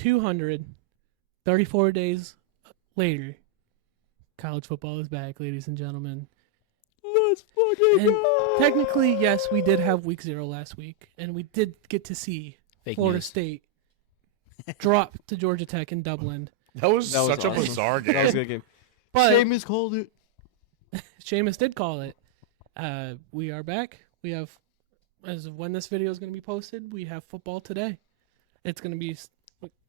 234 days later, college football is back, ladies and gentlemen. Let's fucking And go! technically, yes, we did have week 0 last week, and we did get to see Fake Florida news. State drop to Georgia Tech in Dublin. That was such a awesome. bizarre game. That was a good game. But Seamus called it. Seamus did call it. We are back. We have, as of when this video is going to be posted, we have football today. It's going to be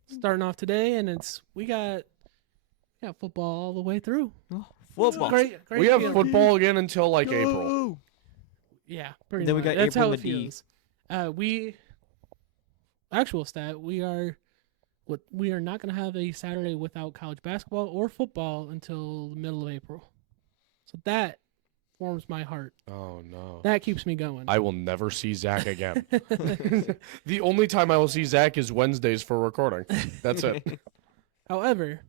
starting off today, and we got football all the way through. Football. Great We have feeling. football again until like April. Yeah, pretty Then we much. got That's April how in it the D. feels. Actual stat, we are not going to have a Saturday without college basketball or football until the middle of April. So that warms my heart. Oh no. That keeps me going. I will never see Zach again. The only time I will see Zach is Wednesdays for recording. That's it. However,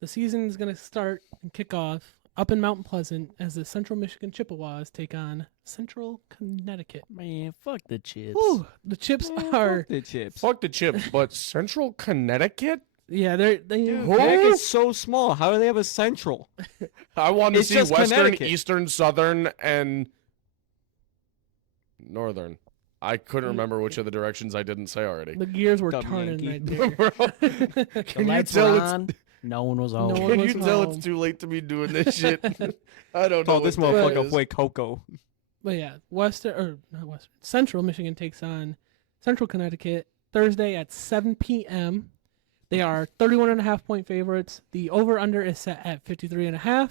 the season is going to start and kick off up in Mount Pleasant as the Central Michigan Chippewas take on Central Connecticut. Man, fuck the chips. Whew, the Chips are The chips. Fuck the chips, but Central Connecticut? they Dude, Who? Connecticut's so small. How do they have a central? I want to It's see just Western, Connecticut. Eastern, Southern, and Northern. I couldn't remember which of the directions I didn't say already. the gears were Dumb turning Yankee. right Bro, there. The can you lights tell were it's on. No one was home. No one Can was you tell home. it's too late to be doing this shit? I don't know. Oh, this what that motherfucker is. play Coco. But yeah, Central Michigan takes on Central Connecticut Thursday at 7 p.m. They are 31.5-point favorites. The over/under is set at 53.5.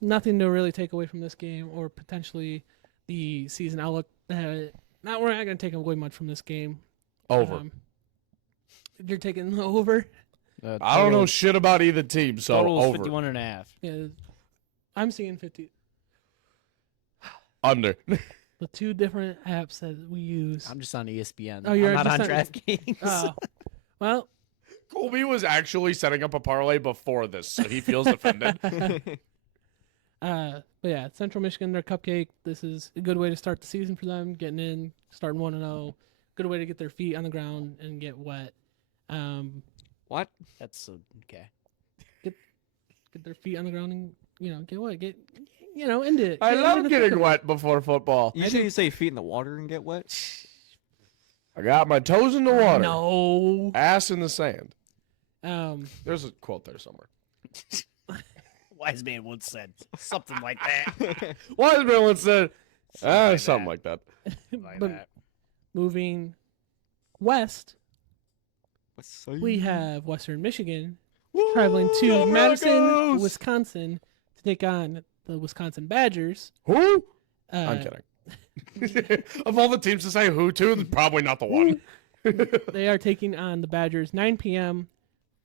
Nothing to really take away from this game or potentially the season outlook. We're not going to take away much from this game. Over. You're taking the over. I don't know shit about either team, so Total is over. 51.5. Yeah, I'm seeing 50. Under. The two different apps that we use. I'm just on ESPN. Oh, you're I'm not on just DraftKings. Oh, well, Colby was actually setting up a parlay before this, so he feels offended. but yeah, Central Michigan, they're cupcake. This is a good way to start the season for them, getting in, starting 1-0. Good way to get their feet on the ground and get wet. What? That's so okay. Get their feet on the ground and get wet. Get into it. I Get love into the thick getting of it. wet before football. Usually you say feet in the water and get wet. I got my toes in the water. No. Ass in the sand. There's There's a quote there somewhere. Wise man once said something like that. Wise man once said, like something that. like that. Like but that. moving west, What's we have Western Michigan traveling to Madison, Broncos! Wisconsin to take on the Wisconsin Badgers. Who? Uh, I'm kidding. Of all the teams to say who to, probably not the one. They are taking on the Badgers 9 p.m.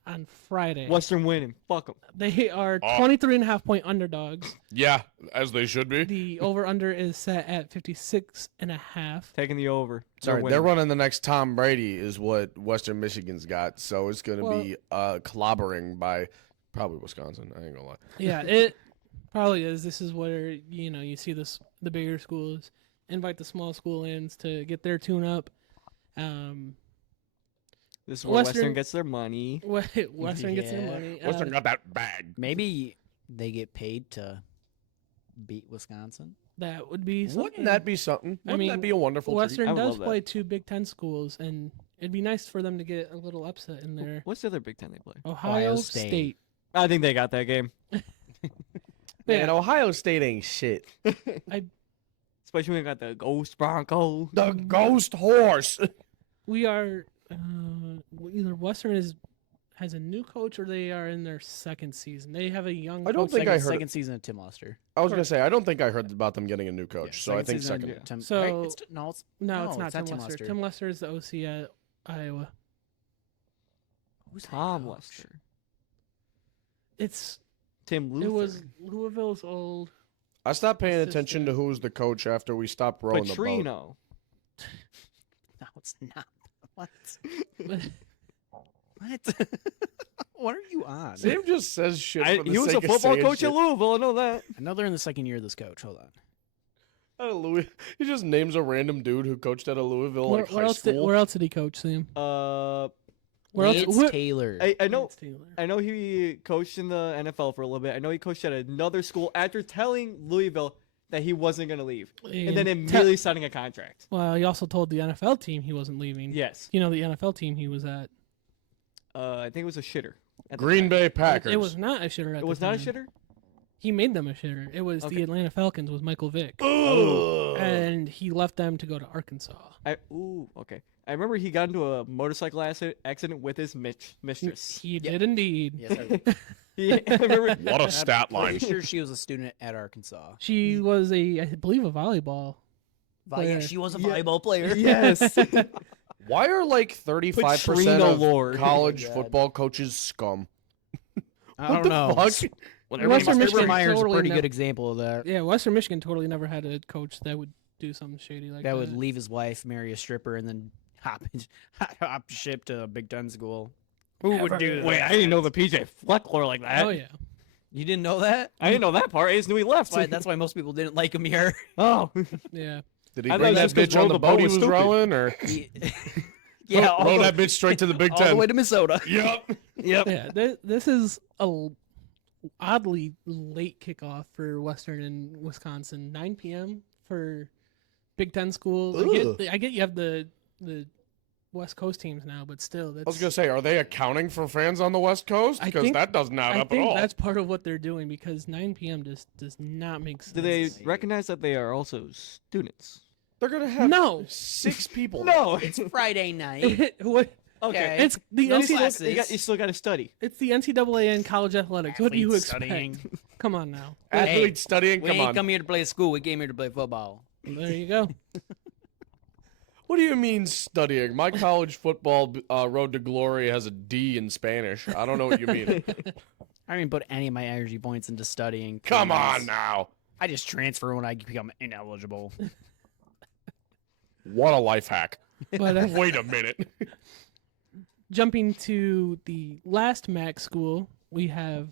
on Friday. Western winning. Fuck them. They are Oh. 23.5-point underdogs. Yeah, as they should be. The over/under is set at 56.5. Taking the over. Sorry, winning. they're running the next Tom Brady is what Western Michigan's got, so it's going to be clobbering by probably Wisconsin. I ain't going to lie. Yeah, it probably is. This is where you see the bigger schools invite the small school ins to get their tune up. This is where Western- Western gets their money. Western gets their Yeah. money. Western got that bag. Maybe they get paid to beat Wisconsin. That would be something. Wouldn't that be something? I Wouldn't mean, that be a wonderful Western I would does love that. play two Big Ten schools, and it'd be nice for them to get a little upset in there. What's the other Big Ten they play? Ohio State. State. I think they got that game. Man, Ohio State ain't shit. Especially when they got the Ghost Bronco. The ghost horse. we are either Western has a new coach or they are in their second season. They have a young. I don't coach think that- I heard- Second season of Tim Luster. I was going to say, I don't think I heard about them getting a new coach, so I think season of second. Tim, So- right? It's No, it's not Tim Tim Lester. Tim Lester is the OC at Iowa. Who's that Tom coach? Lester. It's Tim Luther. it was Louisville's old. I stopped paying Assistant. attention to who was the coach after we stopped rowing the boat. Petrino. No, it's not. What? But What? What are you on? Sam just says shit. For the He was a sake of football saying coach shit. at Louisville. I know that. I know they're in the second year of this coach. Hold on. Out of Louis, he just names a random dude who coached at a Louisville where, like where high else did school. where else did he coach, Sam? Where else? Lance What? Taylor. I know. Lance Taylor. I know he coached in the NFL for a little bit. I know he coached at another school after telling Louisville that he wasn't going to leave, and then immediately signing a contract. Well, he also told the NFL team he wasn't leaving. Yes. You know, the NFL team he was at. I think it was a shitter. at the Green time. Bay Packers. It was not a shitter. At It was the not a time. shitter? He made them a shitter. It was Okay. the Atlanta Falcons with Michael Vick, Oh. and he left them to go to Arkansas. Okay. I remember he got into a motorcycle accident with his mistress. He did indeed. Yes, I I remember. What a stat line. pretty sure she was a student at Arkansas. She was I believe, a volleyball. Yeah, player. she was a Yeah. volleyball player. Yes. Why are like 35% Katrina of Lord. college Oh my God. football coaches scum? I What don't the know. fuck? Western Michigan Myers is a totally pretty never- good example of that. Yeah, Western Michigan totally never had a coach that would do something shady like that. That would leave his wife, marry a stripper, and then hop ship to a Big Ten school. Who would do that? Wait, I didn't know the PJ Fleck lore like that. Oh yeah. You didn't know that? I didn't know that part. I just knew he left. That's why most people didn't like him here. Oh. Yeah. Did he I thought bring it that was just 'cause bitch on rowing the the boat boat he was was stupid. rowing, or Yeah, row that bitch straight to the Big all Ten? the way to Minnesota. Yep. Yep. Yeah. This is a oddly late kickoff for Western and Wisconsin. 9 p.m. for Big Ten school. Ugh. I get you have the West Coast teams now, but still, that's. I was gonna say, are they accounting for fans on the West Coast? I Because think- that doesn't add I up at think all. that's part of what they're doing because 9 p.m. just does not make sense. Do they recognize that they are also students? They're gonna have No. 6 people. No. It's Friday night. What? Okay. It's the No NCAA. classes. You still got to study. It's the NCAA and college athletics. What do you Athletes expect? studying. Come on now. Athletes studying. We Come ain't on. come here to play school. We came here to play football. There you go. What do you mean studying? My college football road to glory has a D in Spanish. I don't know what you mean. I didn't put any of my energy points into studying. Come please. on now. I just transfer when I become ineligible. What a life hack. But Wait a minute. jumping to the last MAC school, we have.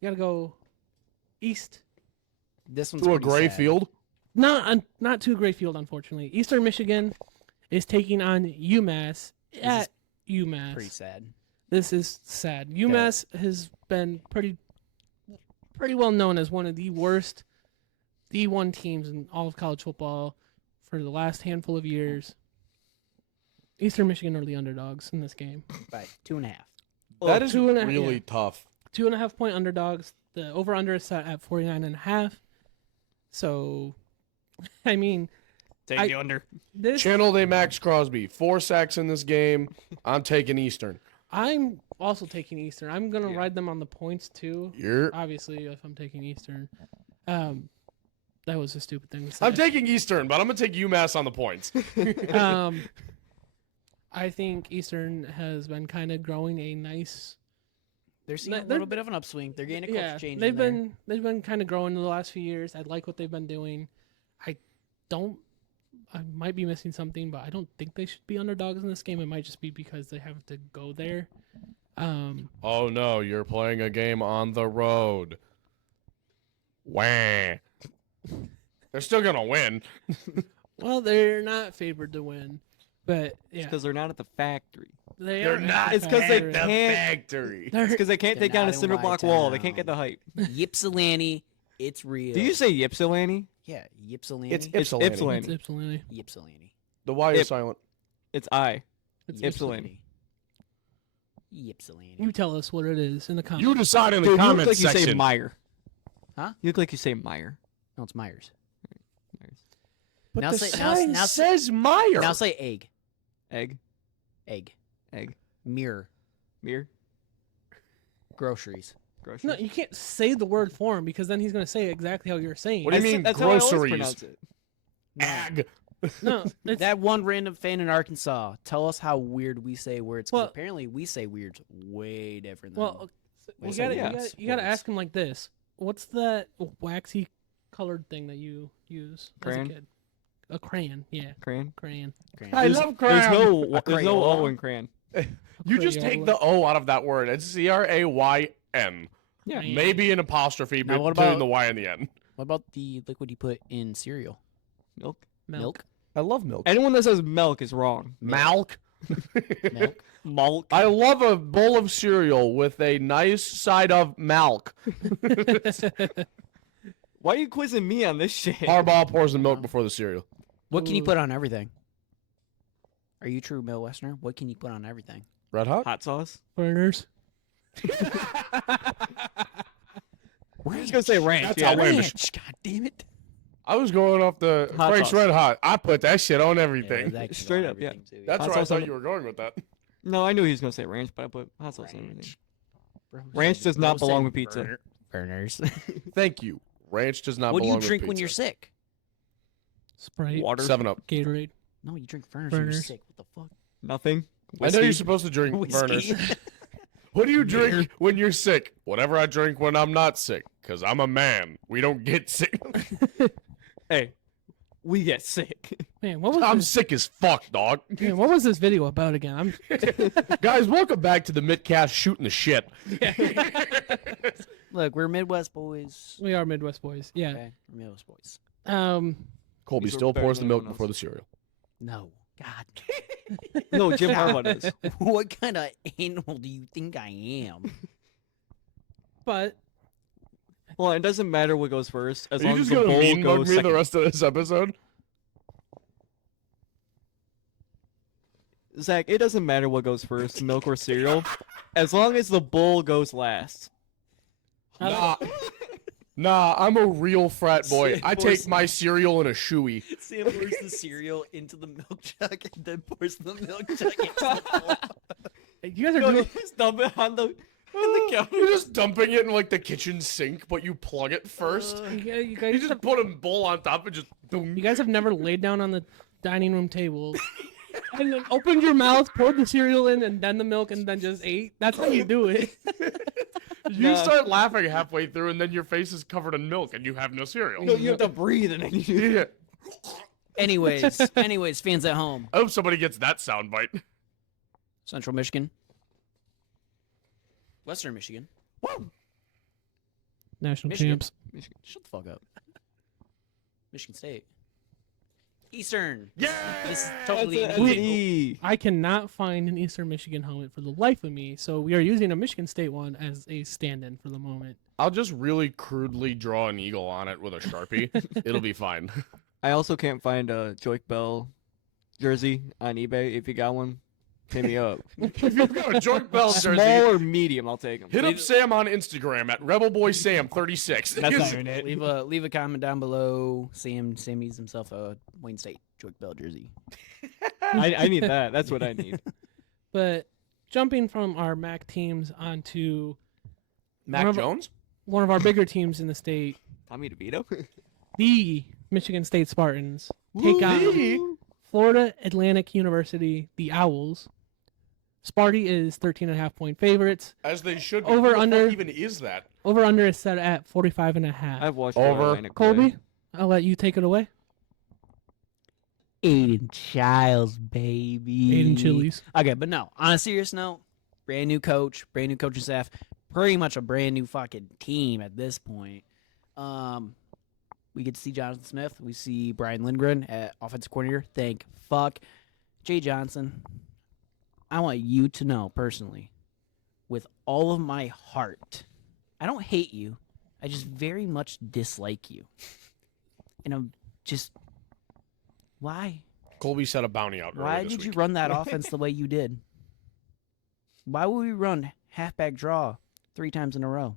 You gotta go east. This one's To a pretty gray sad. field? Not to Gray Field, unfortunately. Eastern Michigan is taking on UMass at UMass. Pretty sad. This is sad. UMass has been pretty well known as one of the worst D1 teams in all of college football for the last handful of years. Eastern Michigan are the underdogs in this game. By 2.5. That is 2.5, really yeah. tough. 2.5 point underdogs. The over-under is set at 49.5. So, I mean, Take I- the under. this Channel they Max Crosby. 4 sacks in this game. I'm taking Eastern. I'm also taking Eastern. I'm gonna Yeah. ride them on the points too. You're. Obviously, if I'm taking Eastern, that was a stupid thing to say. I'm taking Eastern, but I'm gonna take UMass on the points. I think Eastern has been kind of growing a nice. They're seeing a They're- little bit of an upswing. They're getting a culture Yeah, change. they've in there. been kind of growing in the last few years. I like what they've been doing. I might be missing something, but I don't think they should be underdogs in this game. It might just be because they have to go there. Oh no, you're playing a game on the road. Wah. They're still gonna win. Well, they're not favored to win, but yeah, Because they're not at the factory. they're not. It's 'cause they factory. can't- factory. They're- Because they can't They're take down a not in cinder block wall. They Y-town. can't get the height. Ypsilanti, it's real. Do you say Ypsilanti? Yeah, Ypsilanti. It's It's Ypsilanti. Ypsilanti. It's Ypsilanti. Ypsilanti. The Y is Yp. silent. It's I. It's Ypsilanti. Ypsilanti. You tell us what it is in the comments. You decide in the Dude, you look comments like you say section. Meyer. Huh? You look like you say Meyer. No, it's Myers. But Now the say- sign now says Meyer. Now say egg. Egg. Egg. Egg. Mirror. Mirror. Groceries. Groceries. No, you can't say the word for him because then he's going to say exactly how you're saying. What do you I said- mean that's how I always groceries? pronounce it. Ag. No, it's, That one random fan in Arkansas. Tell us how weird we say words. 'Cause Well- apparently we say words way different than well, you Wait, got so to yes, you got to words. ask him like this. What's that waxy colored thing that you use Crayon? as a kid? A crayon, yeah, Crayon. crayon. Crayon. I There's- love There's crayon. no O Crayola? in crayon. You just take the O out of that word. It's CRAYN. Yeah. Crayon. Maybe an apostrophe Now what between about- the Y and the N. What about the liquid you put in cereal? Milk. milk. I love milk. Anyone that says milk is wrong. Malk. Milk. Malk. I love a bowl of cereal with a nice side of milk. Why are you quizzing me on this shit? Harbaugh pours the milk before the cereal. What can you Ooh. put on everything? Are you true Midwesterner? What can you put on everything? Red Hot? Hot sauce. Burners. I was gonna say ranch. That's yeah. outlandish. Ranch. God damn it. I was going off the Hot Frank's sauce. Red Hot. I put that shit on Yeah, it everything. was actually Straight on up, yeah. everything, too. That's Hot where I sauce thought on you were going with that. No, I knew he was gonna say ranch, but I put hot sauce and everything. Ranch. Bro, Ranch does not bro belong said with pizza. Burners. Thank you. Ranch does not What do belong you drink with when you're pizza. sick? Sprite. Water. 7-Up. Gatorade. No, you drink Burners when you're Burners. sick. What the fuck? Nothing. I know you're Whiskey. supposed to drink Burners. Whiskey. What do you drink when you're sick? Whatever I drink when I'm not sick, because I'm a man. We don't get sick. Hey, we get sick. Man, what was I'm this? sick as fuck, dog. Man, what was this video about again? I'm Guys, welcome back to the Mittcast shooting the shit. Look, we're Midwest boys. we are Midwest boys. Yeah. Okay, we're Midwest boys. Colby These are still better pours the than milk anyone before the else. cereal. No. God. No, Jim Harbaugh does. What kind of animal do you think I am? But Well, it doesn't matter what goes first as Are you long as just the gonna bowl mean mug goes me second. the rest of this episode? Zach, it doesn't matter what goes first, milk or cereal, as long as the bowl goes last. Nah. Nah, I'm a real frat boy. I Pours- take my cereal in a shoey. Sam pours the cereal into the milk jug and then pours the milk jug into the bowl. you guys are No, doing. just dump it on the counter. You're just dumping it in like the kitchen sink, but you plug it first. You You guys, just put a bowl on top and just boom. you guys have never laid down on the dining room table and then opened your mouth, poured the cereal in, and then the milk, and then just ate. That's how you do it. You Nah. start laughing halfway through, and then your face is covered in milk, and you have no cereal. No, you have to breathe and then you Yeah. Anyways, fans at home. I hope somebody gets that soundbite. Central Michigan. Western Michigan. National Michigan. champs. Shut the fuck up. Michigan State. Eastern. Yeah. This is totally That's an an easy. E. I cannot find an Eastern Michigan helmet for the life of me, so we are using a Michigan State one as a stand-in for the moment. I'll just really crudely draw an eagle on it with a Sharpie. It'll be fine. I also can't find a Joik Bell jersey on eBay. If you got one, hit me up. If you've got a Joint Bell jersey, Small or medium, I'll take them. hit up Sam on Instagram at RebelBoySam36. That's not even it. Leave a comment down below. Sam needs himself a Wayne State Joik Bell jersey. I need that. That's what I need. But jumping from our MAC teams onto Mac One of- Jones? one of our bigger teams in the state, Tommy DeVito. the Michigan State Spartans, take on Florida Atlantic University, the Owls. Sparty is 13.5-point favorites. As they should be. Over, Who the fuck under. even is that? Over under is set at 45.5. I've watched Over. Atlantic play. Colby, I'll let you take it away. Aiden Childs, baby. Aiden Chili's. Okay, but no. On a serious note, brand new coach, brand new coaching staff, pretty much a brand new fucking team at this point. We get to see Jonathan Smith. We see Brian Lindgren at offensive coordinator. Thank fuck. Jay Johnson, I want you to know personally, with all of my heart, I don't hate you. I just very much dislike you. And I'm just, why? Colby set a bounty out. Why earlier this did you week. run that offense the way you did? Why would we run halfback draw 3 times in a row?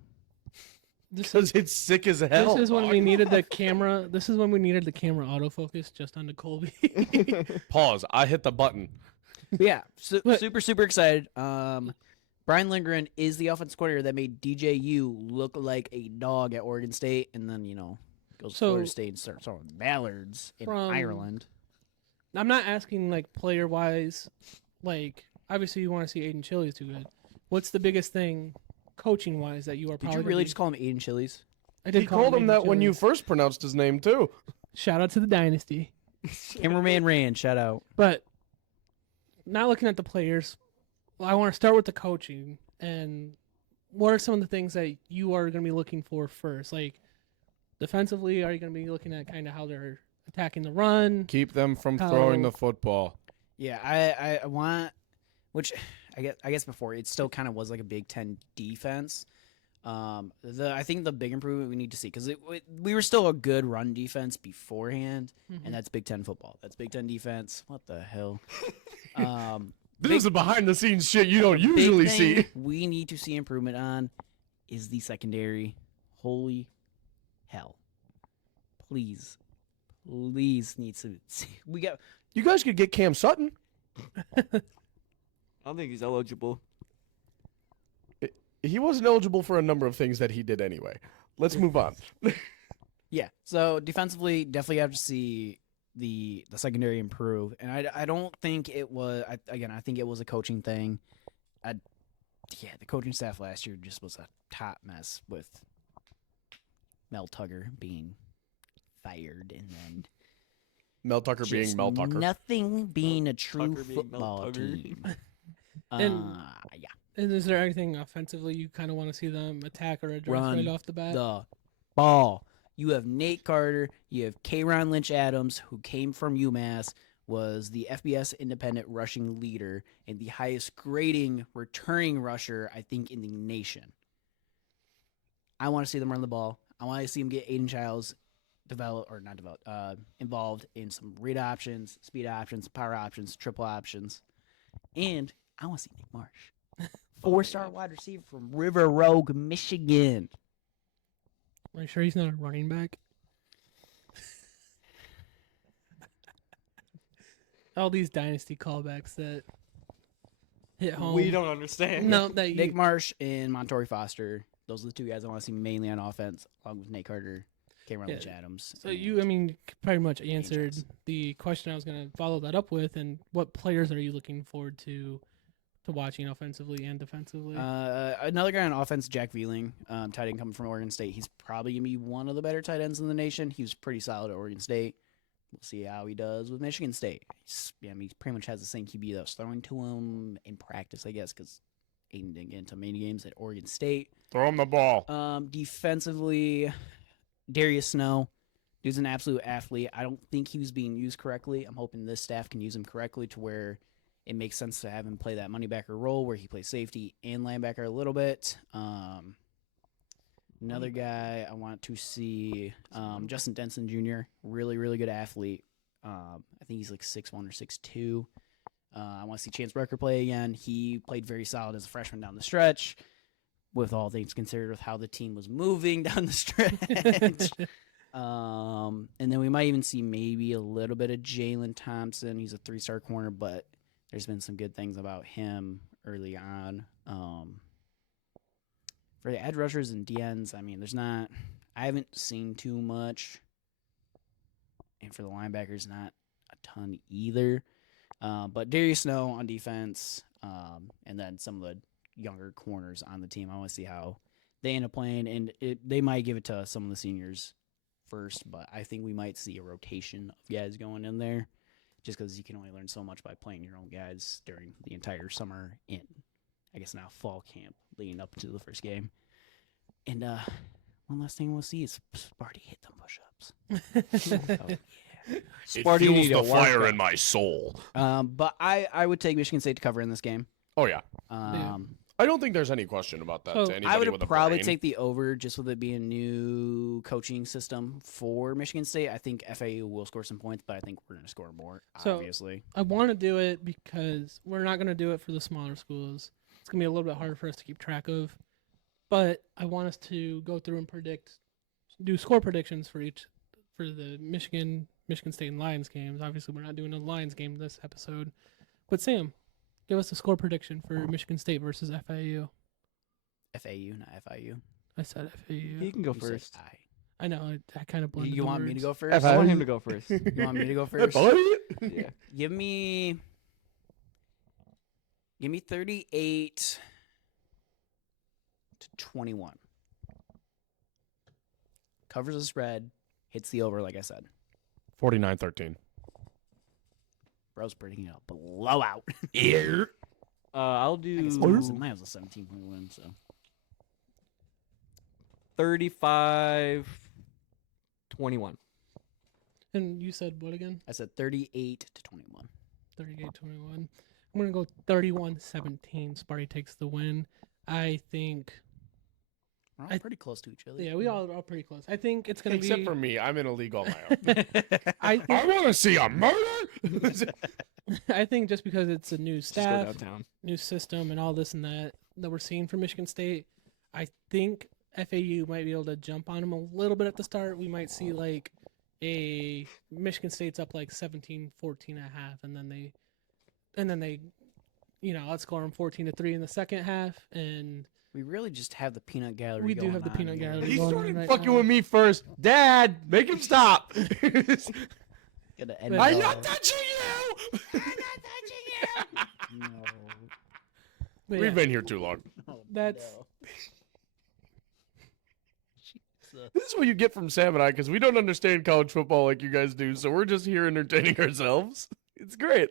Because it's sick as hell. This is when dog. we needed the camera. This is when we needed the camera autofocus just onto Colby. Pause. I hit the button. But yeah, But- super excited. Brian Lindgren is the offensive coordinator that made DJU look like a dog at Oregon State, and then goes to So- Florida State and starts throwing mallards in From- Ireland. I'm not asking like player wise. Like obviously you want to see Aiden Chili's do good. What's the biggest thing coaching wise that you are Did probably you gonna really be- just call him Aiden Chili's? I did He call called him Aiden that when you Chili's. first pronounced his name, too. Shout out to the dynasty. Cameraman Rand, shout out. But not looking at the players, well, I want to start with the coaching and what are some of the things that you are going to be looking for first? Like defensively, are you going to be looking at kind of how they're attacking the run? Keep them from How- throwing the football. Yeah, I want which I guess before it still kind of was like a Big Ten defense. I think the big improvement we need to see, because we were still a good run defense beforehand, and that's Big Ten football. That's Big Ten defense. What the hell? This is behind the scenes shit you don't big usually thing see. we need to see improvement on is the secondary. Holy hell! Please need to. We got. You guys could get Cam Sutton. I don't think he's eligible. He wasn't eligible for a number of things that he did anyway. Let's move on. Yeah. So defensively, definitely have to see the secondary improve, and I don't think it was. I think it was a coaching thing. The coaching staff last year just was a top mess with Mel Tugger being fired, and then Mel Tucker being just Mel Tucker. nothing being a true Tucker being Mel football Tugger. team. Yeah. And is there anything offensively you kind of want to see them attack or address Run right off the bat? The ball. You have Nate Carter. You have K'Ron Lynch Adams, who came from UMass, was the FBS independent rushing leader and the highest grading returning rusher, I think, in the nation. I want to see them run the ball. I want to see them get Aiden Childs involved in some read options, speed options, power options, triple options. And I want to see Nick Marsh. 4-star wide receiver from River Rogue, Michigan. Are you sure he's not a running back? All these dynasty callbacks that hit home. We don't understand. No, that Nick Marsh and Montori Foster. Those are the two guys I want to see mainly on offense, along with Nate Carter, Cameron Lynch Adams. So and pretty much answered Childs. the question I was going to follow that up with. And what players are you looking forward to watching offensively and defensively? Another guy on offense, Jack Vealing, tight end coming from Oregon State. He's probably going to be one of the better tight ends in the nation. He was pretty solid at Oregon State. We'll see how he does with Michigan State. He pretty much has the same QB that was throwing to him in practice, I guess, because Aiden didn't get into many games at Oregon State. Throw him the ball. Defensively, Darius Snow. Dude's an absolute athlete. I don't think he was being used correctly. I'm hoping this staff can use him correctly to where it makes sense to have him play that money backer role where he plays safety and linebacker a little bit. Another guy I want to see, Justin Denson Jr., really, really good athlete. I think he's like 6'1 or 6'2". I want to see Chance Rucker play again. He played very solid as a freshman down the stretch, with all things considered with how the team was moving down the stretch. And then we might even see maybe a little bit of Jalen Thompson. He's a 3-star corner, but there's been some good things about him early on. For the edge rushers and DNs, I haven't seen too much. And for the linebackers, not a ton either. But Darius Snow on defense, and then some of the younger corners on the team. I want to see how they end up playing, and they might give it to some of the seniors first, but I think we might see a rotation of guys going in there, just because you can only learn so much by playing your own guys during the entire summer in, I guess now, fall camp leading up to the first game. And one last thing we'll see is Sparty hit them push-ups. Oh, yeah. It fuels the fire in my soul. But I would take Michigan State to cover in this game. Oh, yeah. Yeah. I don't think there's any question about that So, to anybody I with would a probably brain. take the over just with it being a new coaching system for Michigan State. I think FAU will score some points, but I think we're going to score more, So- obviously. I want to do it because we're not going to do it for the smaller schools. It's going to be a little bit harder for us to keep track of. But I want us to go through and do score predictions for the Michigan State and Lions games. Obviously, we're not doing a Lions game this episode. But Sam, give us a score prediction for Michigan State versus FAU. FAU, not FIU. I said FAU. He can go You said first. I know. I kind of blended You the want me to words. go first? I want him to go first. You want me to go Hey, first? buddy. Yeah. Give me 38 to 21. Covers the spread, hits the over, like I said. 49-13. Bro's predicting a blowout. I'll I guess do mine was a 17-point win, so 35-21. And you said what again? I said 38 to 21. 38-21. I'm I'm gonna go 31-17. Sparty takes the win. I think. We're all pretty close to each other. Yeah, we all are pretty close. I think it's gonna Except be. for me, I'm in a league on my own. I think, I want to see a murder. I think just because it's a new Just go staff, downtown. new system, and all this and that we're seeing from Michigan State, I think FAU might be able to jump on them a little bit at the start. We might see like a Michigan State's up like 17-14 and a half, and then they, outscore them 14-3 in the second half, and We really just have the peanut gallery. we do going have the on peanut here. gallery. He going on started right fucking now. with me first. Dad, make him stop. Gotta end I'm it not all. touching you. I'm not touching you. No. But We've yeah, been here too long. Oh, That's- no. Jesus. This is what you get from Sam and I, because we don't understand college football like you guys do, so we're just here entertaining ourselves. It's great.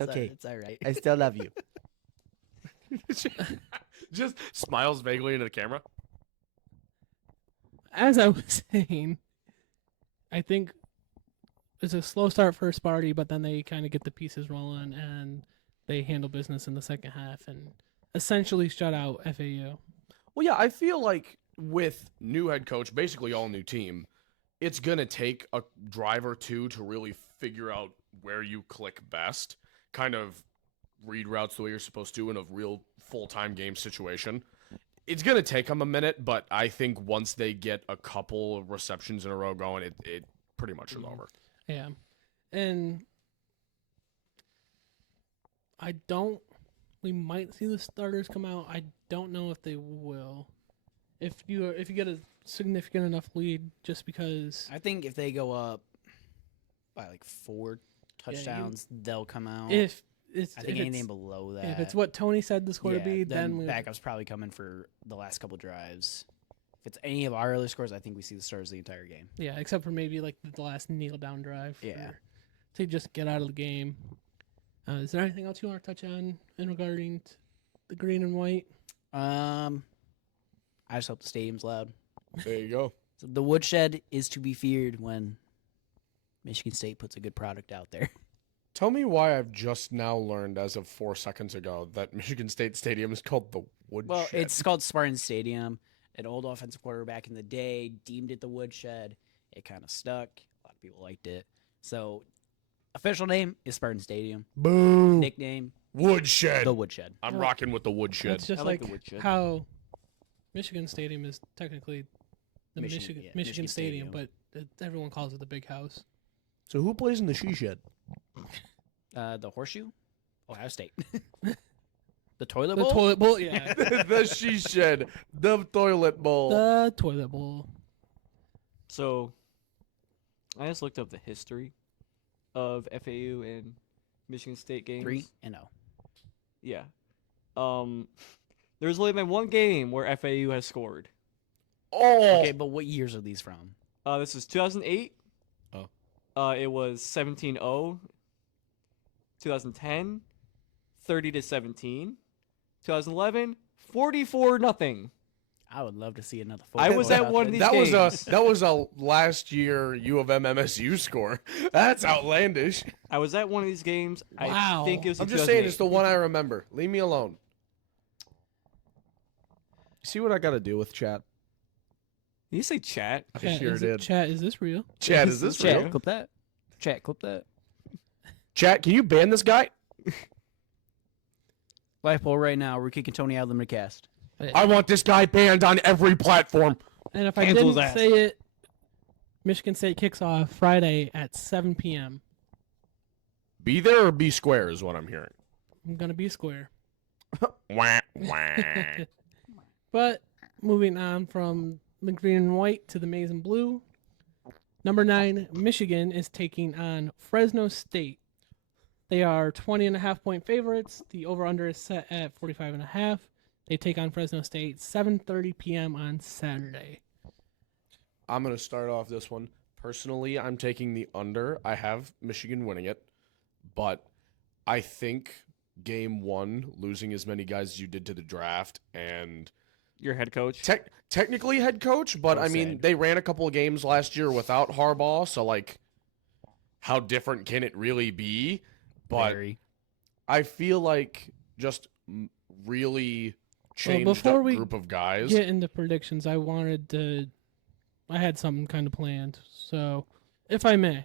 Okay, it's all right. I still love you. Just smiles vaguely into the camera. as I was saying, I think it's a slow start for Sparty, but then they kind of get the pieces rolling and they handle business in the second half and essentially shut out FAU. Well, yeah, I feel like with new head coach, basically all new team, it's going to take a drive or two to really figure out where you click best, kind of read routes the way you're supposed to in a real full-time game situation. It's going to take them a minute, but I think once they get a couple of receptions in a row going, it pretty much is over. Yeah. And we might see the starters come out. I don't know if they will. If you get a significant enough lead, just because I think if they go up by like 4 you- touchdowns, they'll come out. if it's I think if anything it's, below that, if it's what Tony said the score to be, then we backup's probably coming for the last couple drives. If it's any of our early scores, I think we see the starters the entire game. yeah, except for maybe like the last kneel down drive. Yeah. To just get out of the game. Is there anything else you want to touch on in regarding the green and white? I just hope the stadium's loud. There you go. So the woodshed is to be feared when Michigan State puts a good product out there. Tell me why I've just now learned as of 4 seconds ago that Michigan State Stadium is called the Woodshed. Well, it's called Spartan Stadium. An old offensive quarterback in the day deemed it the woodshed. It kind of stuck. A lot of people liked it. So, official name is Spartan Stadium. Boo. Nickname, Woodshed. the woodshed. I'm Well, rocking with the Woodshed. It's just I like like the woodshed. how Michigan Stadium is technically the Michigan- Michigan, Michigan Stadium, Stadium. but everyone calls it the Big House. So who plays in the She Shed? The horseshoe? Ohio State. The toilet The bowl? toilet bowl, yeah. The She Shed. The toilet bowl. The toilet bowl. So, I just looked up the history of FAU and Michigan State games. 3-0. Yeah. There's only been one game where FAU has scored. Oh. Okay, but what years are these from? This is 2008. Oh. It was 17-0. 2010, 30-17. 2011, 44-0. I would love to see another I was football at one of happen. these That was games. that was a last year U of M MSU score. That's outlandish. I was at one of these games. Wow. I think it was. I'm in just saying it's 2008. the one I remember. Leave me alone. See what I got to do with chat? Did you say chat? I Chat, sure is did. Chat, is this real? Chat, is this Chat, real? clip that. Chat, clip that. Chat, can you ban this guy? Live poll right now. We're kicking Tony out of the Mittcast. I want this guy banned on every platform. And if I Cancel his didn't ass. say it, Michigan State kicks off Friday at 7 p.m. Be there or be square is what I'm hearing. I'm going to be square. Wah, wah. But moving on from the green and white to the maize and blue, number 9, Michigan is taking on Fresno State. They are 20.5-point favorites. The over-under is set at 45.5. They take on Fresno State 7:30 p.m. on Saturday. I'm going to start off this one. Personally, I'm taking the under. I have Michigan winning it, but I think game 1, losing as many guys as you did to the draft, and Your head coach. technically head coach, but Well I mean, said. they ran a couple of games last year without Harbaugh, so like, how different can it really be? but Very. I feel like just really changed before up we group of guys. Get into predictions. I had something kind of planned. So, if I may,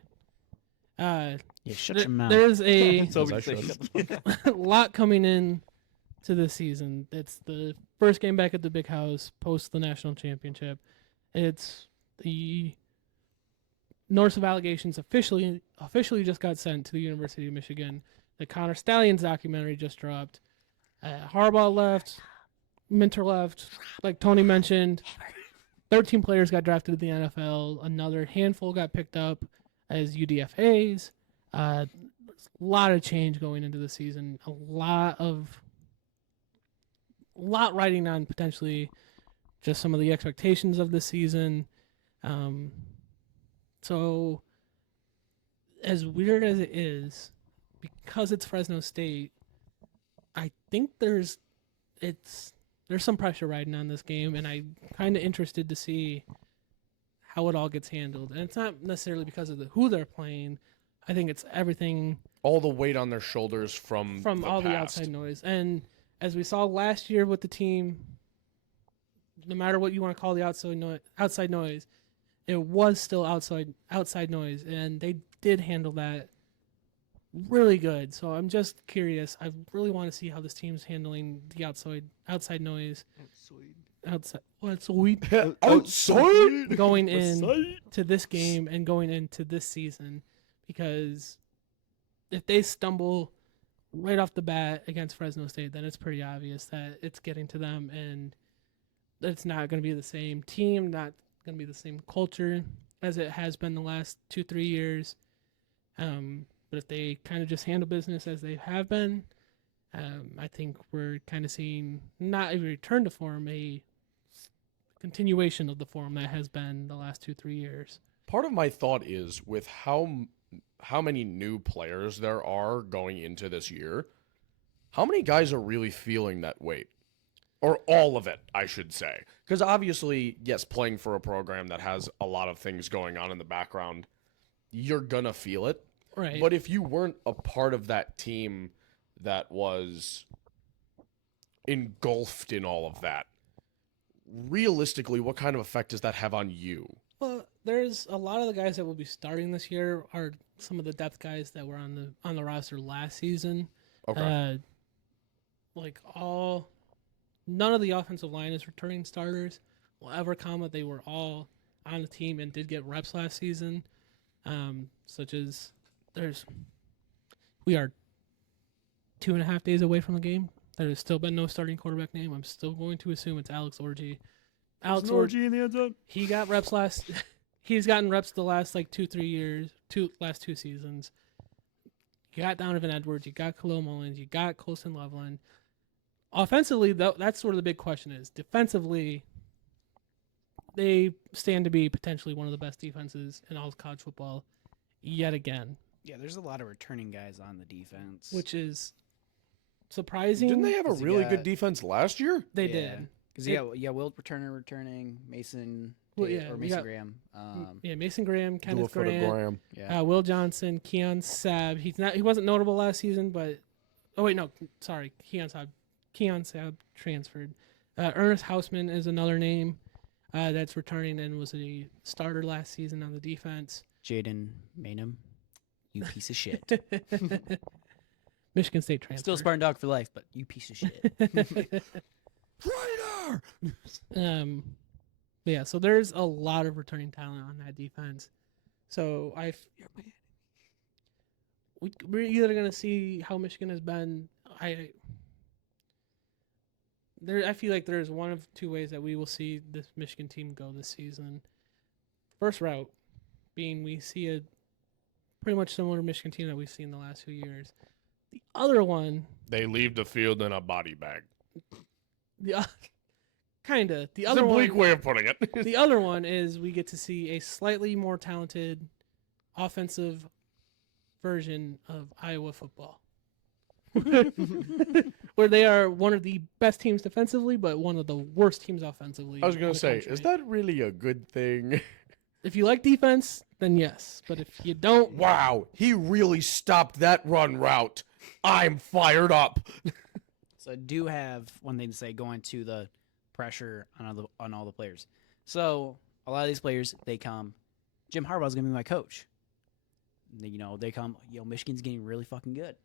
Yeah, shut your mouth. there's a So As I we say, should. shut the fuck up. lot coming in to this season. It's the first game back at the big house post the national championship. It's the Notice of Allegations officially just got sent to the University of Michigan. The Connor Stallions documentary just dropped. Harbaugh left. Minter left. Like Tony mentioned, 13 players got drafted to the NFL. Another handful got picked up as UDFAs. A lot of change going into the season. A lot riding on potentially just some of the expectations of the season. So as weird as it is, because it's Fresno State, I think there's some pressure riding on this game, and I'm kind of interested to see how it all gets handled. And it's not necessarily because of who they're playing. I think it's everything All the weight on their shoulders from all the past. outside noise. And as we saw last year with the team, no matter what you want to call the outside noise, it was still outside noise, and they did handle that really good. So I'm just curious. I really want to see how this team's handling the outside noise. Outside Going in to this game and going into this season, because if they stumble right off the bat against Fresno State, then it's pretty obvious that it's getting to them, and it's not going to be the same team, not going to be the same culture as it has been the last 2-3 years. But if they kind of just handle business as they have been, I think we're kind of seeing not a return to form, a continuation of the form that has been the last 2-3 years. Part of my thought is with how many new players there are going into this year, how many guys are really feeling that weight? Or all of it, I should say. Because obviously, yes, playing for a program that has a lot of things going on in the background, you're going to feel it. Right. But if you weren't a part of that team that was engulfed in all of that, realistically, what kind of effect does that have on you? Well, there's a lot of the guys that will be starting this year are some of the depth guys that were on the roster last season. Okay. None of the offensive line is returning starters. Will ever comma they were all on the team and did get reps last season. Such as we are 2.5 days away from the game. There has still been no starting quarterback name. I'm still going to assume it's Alex Orji. Alex Orji in the end zone. He got reps he's gotten reps the last 2-3 years, last 2 seasons. You got Donovan Edwards, you got Khalil Mullins, you got Colson Loveland. Offensively, that's sort of the big question is. Defensively, they stand to be potentially one of the best defenses in all of college football yet again, Yeah, there's a lot of returning guys on the defense. which is surprising. Didn't they have a Because you really got- good defense last year? They Yeah. did. Because Wilt Returner returning, Mason, Well, Tate- yeah, or we Mason got- Graham. Yeah, Mason Graham, Kenneth Dual-footed Grant, Yeah. Will Johnson, Keon Sabb. He wasn't notable last season, but Keon Sabb transferred. Ernest Hausman is another name that's returning and was a starter last season on the defense. Jaden Maynham, you piece of shit. Michigan State transfer. Still Spartan Dog for life, but you piece of shit. Traitor. Yeah, so there's a lot of returning talent on that defense. So we're either gonna see how Michigan has been. I feel like there's one of two ways that we will see this Michigan team go this season. First route being we see a pretty much similar Michigan team that we've seen the last few years. The other one, They leave the field in a body bag. kinda. The It's other a bleak one, way of putting it. the other one is we get to see a slightly more talented offensive version of Iowa football. Where they are one of the best teams defensively, but one of the worst teams offensively. I was in going the to say, country. is that really a good thing? If you like defense, then yes. But if you don't, Wow, he really stopped that run route. I'm fired up. So I do have one thing to say going to the pressure on all the players. So a lot of these players, they come, Jim Harbaugh's gonna be my coach. You know, they come, Michigan's getting really fucking good.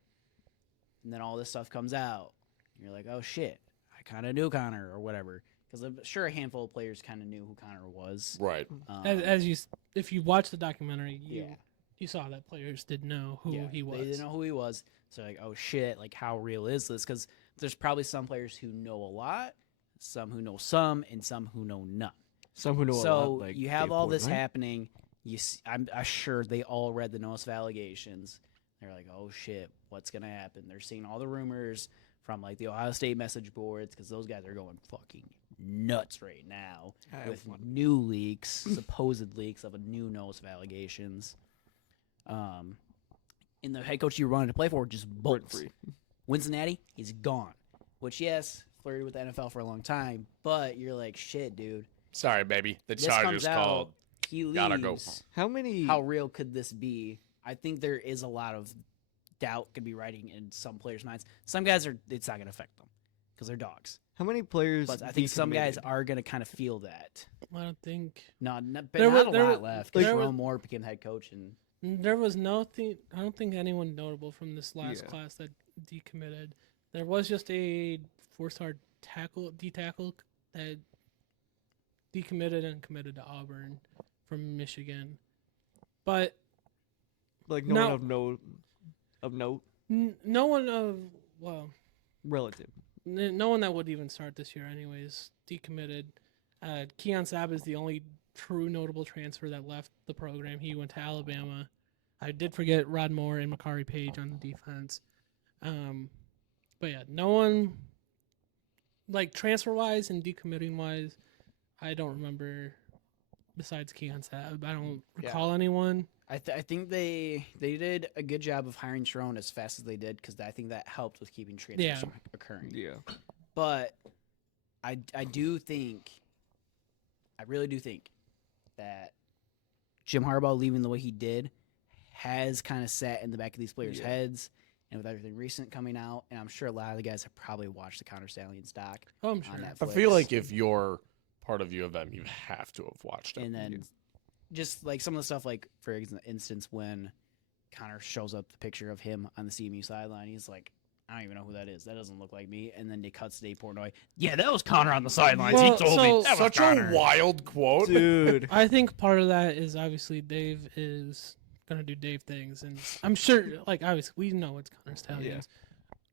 And then all this stuff comes out. And you're like, oh shit, I kind of knew Connor or whatever. Because I'm sure a handful of players kind of knew who Connor was. Right. if you watch the documentary, Yeah. you saw that players did know who he was. They didn't know who he was. So like, oh shit, like how real is this? Because there's probably some players who know a lot, some who know some, and some who know none. Some who know a lot. So Like you have Dave all this Portnoy. happening. I'm sure they all read the notice of allegations. They're like, oh shit, what's gonna happen? They're seeing all the rumors from like the Ohio State message boards because those guys are going fucking nuts right now with new leaks, supposed leaks of a new notice of allegations. And the head coach you wanted to play for just bolts. Free. Cincinnati, he's gone. Which yes, flirted with the NFL for a long time, but you're like, shit, dude. Sorry, baby. The This Chargers comes out. called. He leaves. Gotta go. How many? How real could this be? I think there is a lot of doubt could be riding in some players' minds. Some guys it's not going to affect them because they're dogs. How many players? But I think some guys decommitted? are going to kind of feel that. I don't think But There not was- a there lot was- left. like- Jerome Moore became head coach, and there was nothing. I don't think anyone notable from this last Yeah. class that decommitted. There was just a 4-star D tackle that decommitted and committed to Auburn from Michigan, but like no No. one of note, no one of relative. no one that would even start this year anyways decommitted. Keon Sabb is the only true notable transfer that left the program. He went to Alabama. I did forget Rod Moore and Makari Page on the defense. But yeah, no one like transfer wise and decommitting wise, I don't remember besides Keon Sabb. I don't recall anyone. I think they did a good job of hiring Sharon as fast as they did because I think that helped with keeping transfers Yeah. from occurring. Yeah. But I do think, I really do think that Jim Harbaugh leaving the way he did has kind of sat in the back of these players' Yeah. heads. And with everything recent coming out, and I'm sure a lot of the guys have probably watched the Counter Stallions doc Oh, I'm sure. on I Netflix. feel like if you're part of U of M, you have to have watched it. And then just like some of the stuff, like for instance, when Connor shows up the picture of him on the CMU sideline, he's like, I don't even know who that is. That doesn't look like me. And then they cut to Dave Portnoy. Yeah, that was Connor on the sidelines. Well, he told so- me. That was Such Connor. a wild quote. Dude. I think part of that is obviously Dave is gonna do Dave things, and I'm sure, like obviously we know it's Connor Stallions.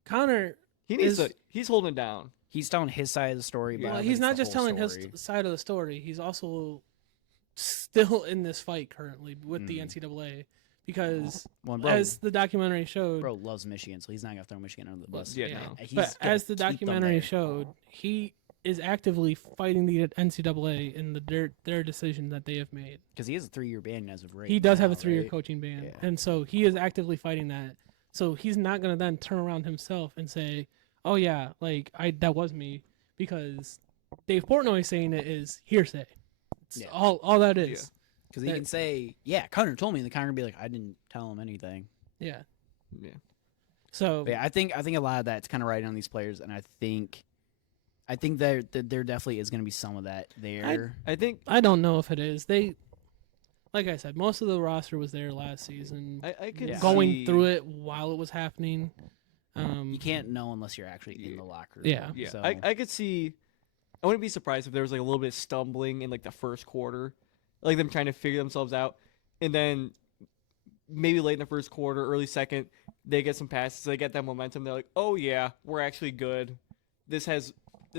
Connor, He's holding it down. He's telling his side of the story, but I well, don't he's think not it's the just whole telling story. his side of the story. He's also still in this fight currently with the NCAA because, Well, bro, as the documentary showed, bro loves Michigan, so he's not gonna throw Michigan under the bus. Yeah, yeah. no. He's But gonna as the keep them documentary there. showed, he is actively fighting the NCAA in their decision that they have made. because he has a 3-year ban as of right. He does have a now, 3-year right? coaching ban, Yeah. and so he is actively fighting that. So he's not gonna then turn around himself and say, "Oh yeah, like that was me," because Dave Portnoy saying it is hearsay. It's Yeah. all that is. Because he That- can say, "Yeah, Connor told me," and the Connor can be like, "I didn't tell him anything." Yeah. Yeah. But So yeah, I think a lot of that's kind of riding on these players, and I think there definitely is going to be some of that there. I think I don't know if it is. They, like I said, most of the roster was there last season, I could Yeah. going see- through it while it was happening. You can't know unless you're actually in the locker room. Yeah. Yeah, So, I could see. I wouldn't be surprised if there was like a little bit of stumbling in like the first quarter, like them trying to figure themselves out, and then maybe late in the first quarter, early second, they get some passes, they get that momentum. They're like, oh yeah, we're actually good. This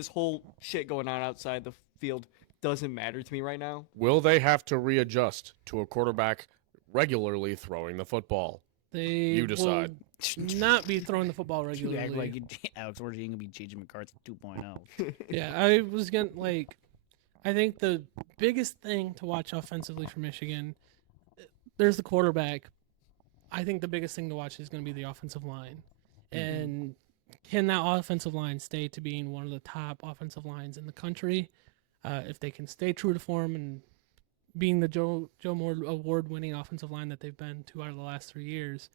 whole shit going on outside the field doesn't matter to me right now. Will they have to readjust to a quarterback regularly throwing the football? They You decide. will not be throwing the football you regularly. act like Alex Orgy ain't gonna be JJ McCarthy 2.0. Yeah, I was gonna I think the biggest thing to watch offensively for Michigan, there's the quarterback. I think the biggest thing to watch is going to be the offensive line, and can that offensive line stay to being one of the top offensive lines in the country? If they can stay true to form and being the Joe Moore award-winning offensive line that they've been 2 out of the last 3 years,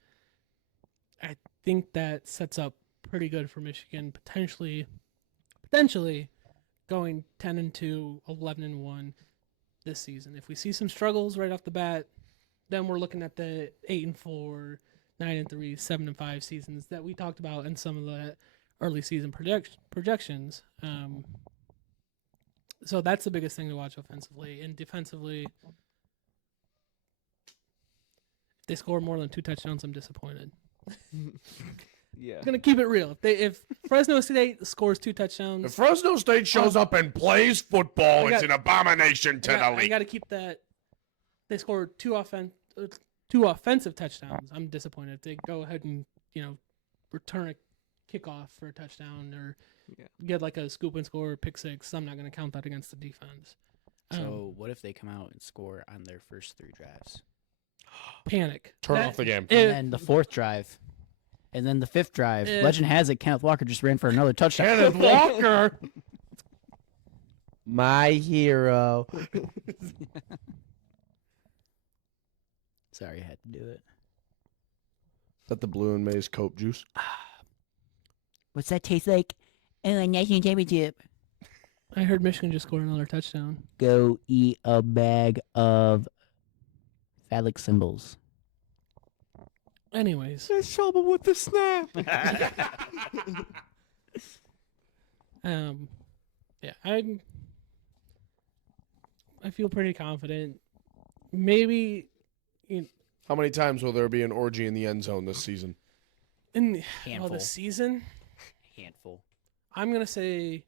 I think that sets up pretty good for Michigan potentially going 10-2, 11-1 this season. If we see some struggles right off the bat, then we're looking at the 8-4, 9-3, 7-5 seasons that we talked about in some of the early season projections. So that's the biggest thing to watch offensively. And defensively, if they score more than 2 touchdowns, I'm disappointed. Yeah. I'm gonna keep it real. If Fresno State scores 2 touchdowns, If Fresno State shows up and plays football, I it's got- an abomination to the I league. got to keep that. They score 2 offensive touchdowns. I'm disappointed. If they go ahead and return a kickoff for a touchdown or Yeah. get like a scoop and score or pick 6, I'm not going to count that against the defense. So what if they come out and score on their first 3 drives? Panic. Turn That- off the game. If- And then the 4th drive. And then the 5th drive. If- Legend has it, Kenneth Walker just ran for another touchdown. Kenneth Walker. My hero. Sorry, I had to do it. Is that the blue and maize Coke juice? What's that taste like? Oh, a national championship. I heard Michigan just scored another touchdown. Go eat a bag of phallic symbols. Anyways, Let's show them with the snap. yeah, I feel pretty confident. Maybe How many times will there be an orgy in the end zone this season? in Handful. the season, Handful. I'm gonna say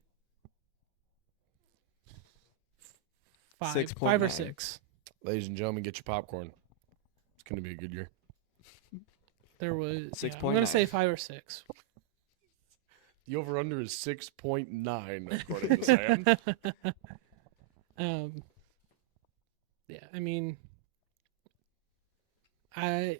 5 or 6.9. 6. Ladies and gentlemen, get your popcorn. It's going to be a good year. There was I'm 6.9. gonna say 5 or 6. The over-under is 6.9, according to Sam. Yeah, I mean,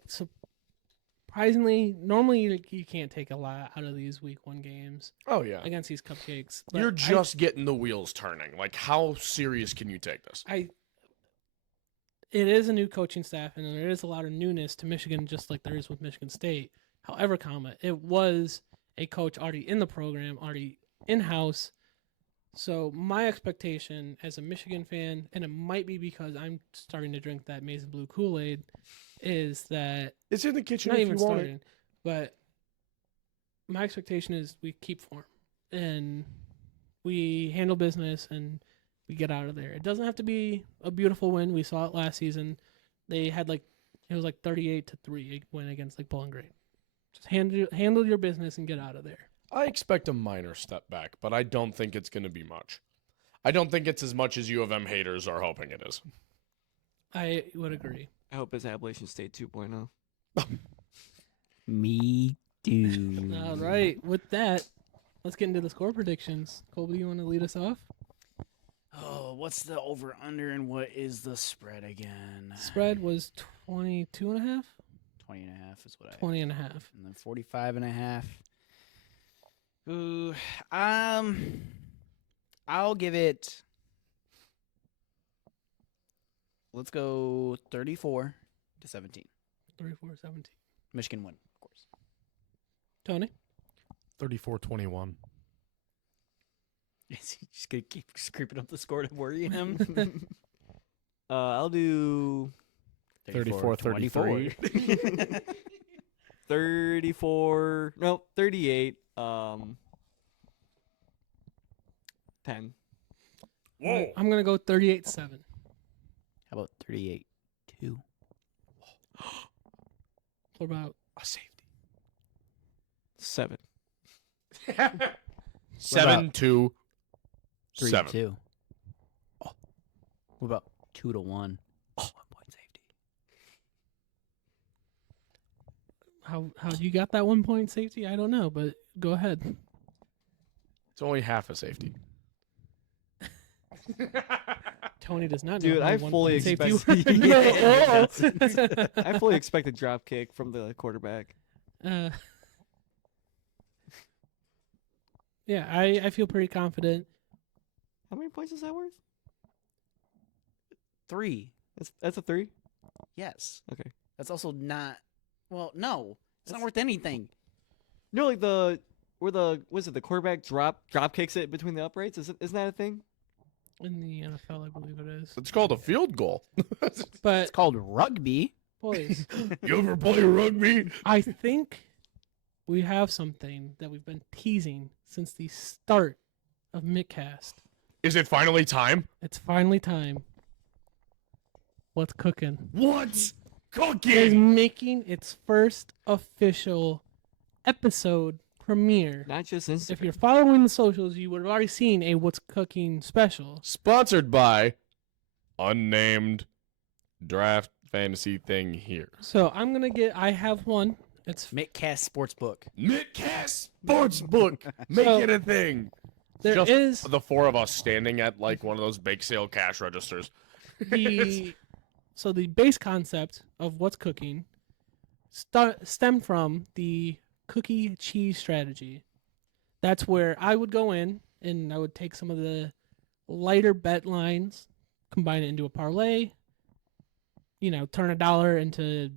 surprisingly, normally you can't take a lot out of these week 1 games Oh, yeah. against these cupcakes. but You're just getting the wheels turning. Like, how serious can you take this? It is a new coaching staff, and there is a lot of newness to Michigan, just like there is with Michigan State. However, it was a coach already in the program, already in-house. So my expectation as a Michigan fan, and it might be because I'm starting to drink that maize and blue Kool-Aid, is that It's in the kitchen not if even you want starting, but my expectation is we keep form and we handle business and we get out of there. It doesn't have to be a beautiful win. We saw it last season. They had it was like 38-3 win against Bowling Green. Just handle your business and get out of there. I expect a minor step back, but I don't think it's going to be much. I don't think it's as much as U of M haters are hoping it is. I would agree. I hope it's Appalachian State 2.0. Me too. All right. With that, let's get into the score predictions. Colby, you want to lead us off? Oh, what's the over under and what is the spread again? Spread was 22.5, 20 and a half is what I 20.5. and then 45 and a half. Ooh, I'll give it. Let's go 34-17. 34-17. Michigan win, of course. Tony? 34-21. Is he just gonna keep creeping up the score to worry him? I'll do 34-33. 38. 10. Whoa. I'm going to go 38-7. How about 38-2? What about A safety. 7. 7-2. 7. 3-2. Oh. What about 2-1? 1 point safety. how you got that 1 point safety? I don't know, but go ahead. It's only half a safety. Tony does not know. Dude, how I 1 fully point safety expect- works. Yeah, No. I fully expect a drop kick from the quarterback. Yeah, I feel pretty confident. How many points is that worth? 3. That's a 3. Yes. Okay. That's also not. Well, no, it's not worth anything. No, like where the quarterback drop kicks it between the uprights. Isn't that a thing? In the NFL, I believe it is. It's called a field goal. But It's called rugby. boys, You ever play rugby? I think we have something that we've been teasing since the start of Mittcast. Is it finally time? It's finally time. What's cooking? What's Is cooking? making its first official episode premiere. Not just Instagram. If you're following the socials, you would have already seen a What's Cooking special. Sponsored by unnamed draft fantasy thing here. So I have one. It's Mittcast Sportsbook. Mittcast Sportsbook. Make So, it a thing. there Just is the four of us standing at like one of those bake sale cash registers. the so the base concept of What's Cooking stemmed from the cookie cheese strategy. That's where I would go in and I would take some of the lighter bet lines, combine it into a parlay, turn $1 into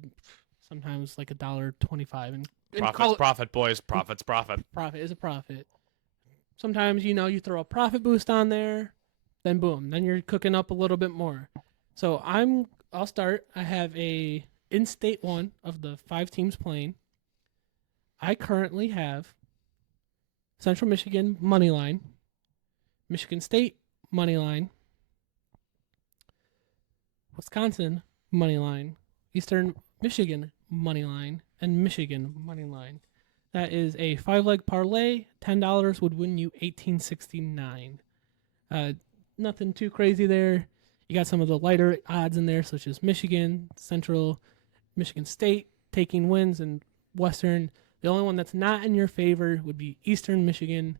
sometimes like $1.25 and call Profits, it profit, boys. Profits, profit. profit is a profit. Sometimes, you throw a profit boost on there, then boom, then you're cooking up a little bit more. So I'll start. I have a in-state one of the 5 teams playing. I currently have Central Michigan money line, Michigan State money line, Wisconsin money line, Eastern Michigan money line, and Michigan money line. That is a 5-leg parlay. $10 would win you $18.69. Nothing too crazy there. You got some of the lighter odds in there, such as Michigan, Central, Michigan State taking wins, and Western. The only one that's not in your favor would be Eastern Michigan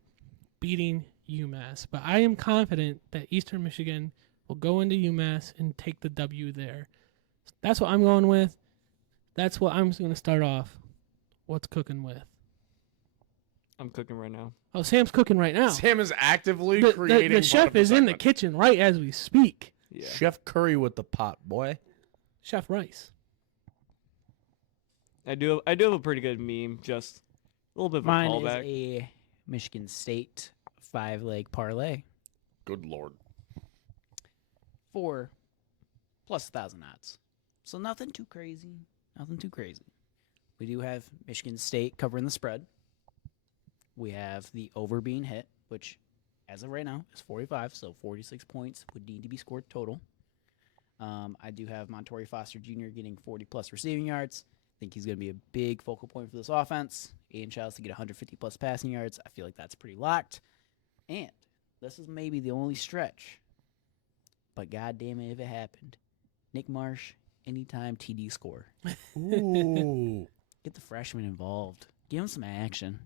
beating UMass. But I am confident that Eastern Michigan will go into UMass and take the W there. That's what I'm going with. That's what I'm going to start off. What's cooking with? I'm cooking right now. Oh, Sam's cooking right now. Sam is actively The creating. the chef part of the is in the segment. kitchen right as we speak. Yeah. Chef Curry with the pot, boy. Chef Rice. I do have a pretty good meme. Just a little bit of a Mine is callback. a Michigan State 5-leg parlay Good lord. for plus 1,000 odds. So nothing too crazy. Nothing too crazy. We do have Michigan State covering the spread. We have the over being hit, which as of right now is 45, so 46 points would need to be scored total. I do have Montori Foster Jr. getting 40-plus receiving yards. I think he's going to be a big focal point for this offense. Aiden Childs to get 150-plus passing yards. I feel like that's pretty locked. And this is maybe the only stretch, but goddamn it if it happened. Nick Marsh, anytime TD score. Ooh. Get the freshman involved. Give him some action.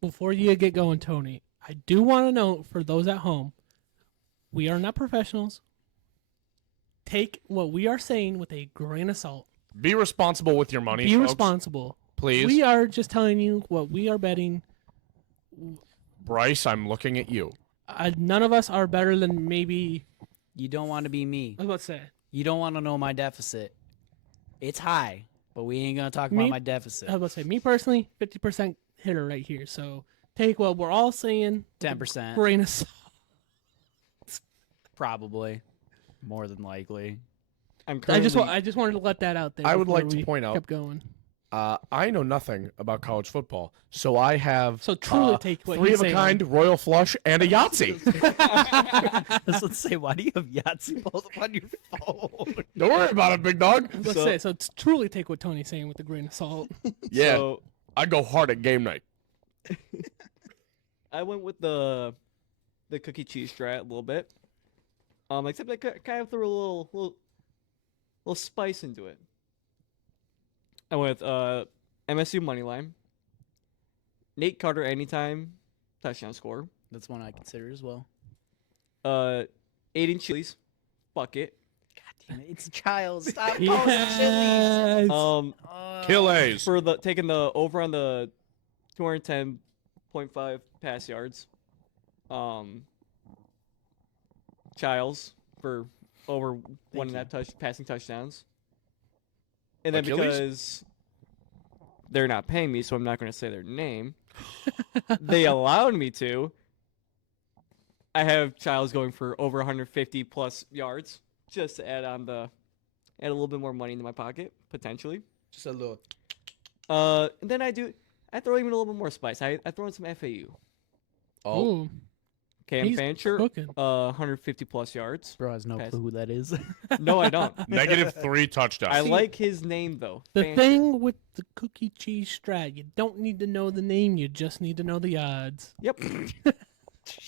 Before you get going, Tony, I do want to note for those at home, we are not professionals. Take what we are saying with a grain of salt. Be responsible with your money. Be folks, responsible. please. We are just telling you what we are betting. Bryce, I'm looking at you. None of us are better than maybe. You don't want to be me. I was about to say. You don't want to know my deficit. It's high, but we ain't going to talk Me? about my deficit. I was about to say. Me personally, 50% hitter right here. So take what we're all saying. with a 10%. Grain of salt. Probably. More than likely. I'm I currently. just wanted to let that out there. I would before like to we point out- Kept going. I know nothing about college football, so I have So truly take what three he's of a saying. kind, Royal Flush, and a Yahtzee. Let's say, why do you have Yahtzee pulled up on your phone? Don't worry about it, big dog. Let's So- say so. Truly take what Tony's saying with a grain of salt. Yeah, So I go hard at game night. I went with the cookie cheese strat a little bit. Except I kind of threw a little spice into it. I went with MSU money line. Nate Carter anytime touchdown score. That's one I consider as well. Aiden Chili's bucket. God damn it. It's Childs. Stop calling Yes. Chili's. Kill A's. For taking the over on the 210.5 pass yards. Childs for over one and a half passing touchdowns. And then Achilles? because they're not paying me, so I'm not going to say their name, they allowed me to. I have Childs going for over 150 plus yards just to add a little bit more money into my pocket potentially. Just a little. And then I throw even a little bit more spice. I throw in some FAU. Oh, Ooh, Cam he's Fancher, cooking. 150 plus yards. Bro has no Pass. clue who that is. No, I don't. -3 touchdowns. I like his name though. The Fancher. thing with the cookie cheese strat, you don't need to know the name, you just need to know the odds. Yep.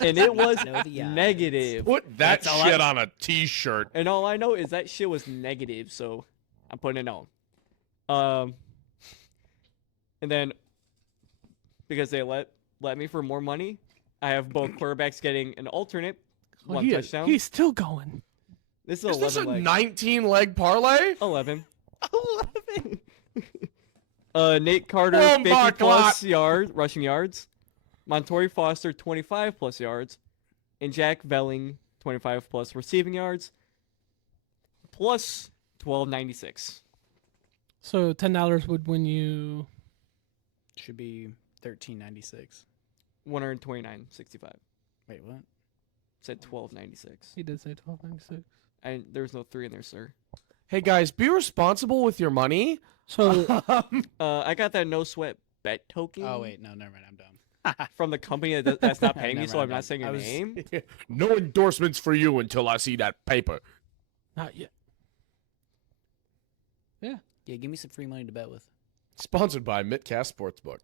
And it was Know the odds. negative. Put that That's all shit I- on a T-shirt. And all I know is that shit was negative, so I'm putting it on. And then because they let me for more money, I have both quarterbacks getting an alternate Well, one touchdown. He's still going. This is Is this a 11 leg. 19-leg parlay? 11. 11. Nate Carter, Oh 50 my plus yards, rushing yards. Montori Foster, 25 plus yards. And Jack Velling, 25 plus receiving yards. Plus 1296. So $10 would win you. Should be 13.96. 129.65. Wait, what? Said 1296. He did say 12.96. And there's no 3 in there, sir. Hey guys, be responsible with your money. So I got that no sweat bet token. Oh wait, no, never mind. I'm dumb. From the company that's not paying me, Never so I'm mind, not saying your I was- name. No endorsements for you until I see that paper. not yet. Yeah, give me some free money to bet with. sponsored by Mittcast Sportsbook.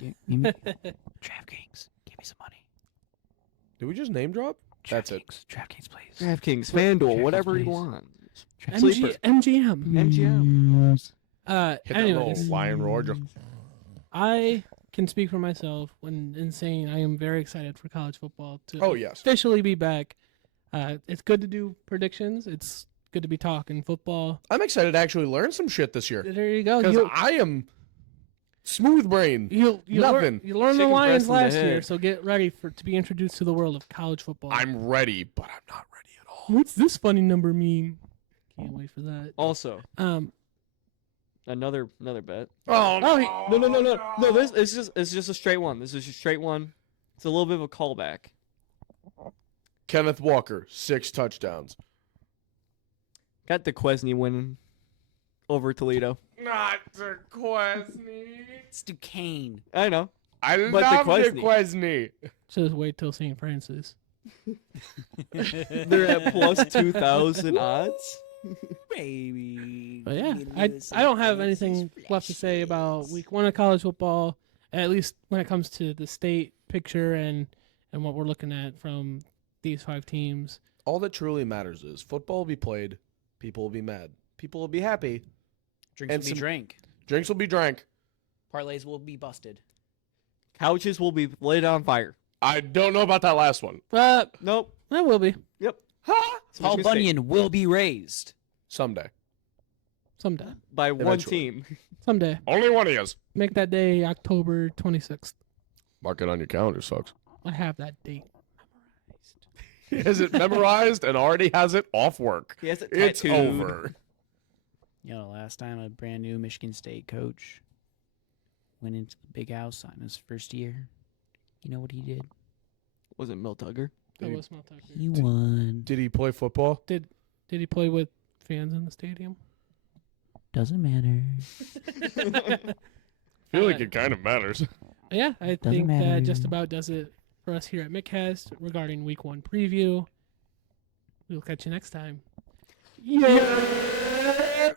Give me DraftKings. Give me some money. Did we just name drop? That's it. DraftKings, please. DraftKings, FanDuel, whatever you please. want. MGM. MGM. Hit that Anyways, little lion roar. Just- I can speak for myself when in saying I am very excited for college football to Oh yes. officially be back. It's good to do predictions. It's good to be talking football. I'm excited to actually learn some shit this year There you go. because You'll, I am smooth brain. you nothing. learn, you learned the Chicken breast Lions in the last year, head. so get ready to be introduced to the world of college football. I'm ready, but I'm not ready at all. What's this funny number mean? Can't wait for that. Also, Um, another bet. Oh, No, this it's just a straight one. This is just a straight one. It's a little bit of a callback. Kenneth Walker, 6 touchdowns. Got DeQuesne winning over Toledo. Not DeQuesne. It's Duquesne. I know. I But love DeQuesne. DeQuesne. just wait till St. Francis. They're at plus 2,000 odds. Baby. But yeah, I don't have anything left to say about week 1 of college football, at least when it comes to the state picture and what we're looking at from these 5 teams. All that truly matters is football will be played, people will be mad, people will be happy, Drinks and will be some- drank. drinks will be drank. Parlays will be busted. Couches will be lit on fire. I don't know about that last one. Nope. That will be Yep. Huh? It's Paul Michigan State. Bunyan will be raised. Someday. someday. By one Eventually. team. Someday. Only one of yous. Make that day October 26th. Mark it on your calendar, sucks. I have that date. Is it memorized and already has it off work? He has it It's tattooed. over. You know, last time a brand new Michigan State coach went into the big house on his first year. You know what he did? Was it Milt Tugger? That Did was my Tucker. He won. Did he play football? Did he play with fans in the stadium? Doesn't matter. I feel like it kind of matters. Yeah, I Doesn't think matter. that just about does it for us here at Mittcast regarding week 1 preview. We'll catch you next time. Yeah.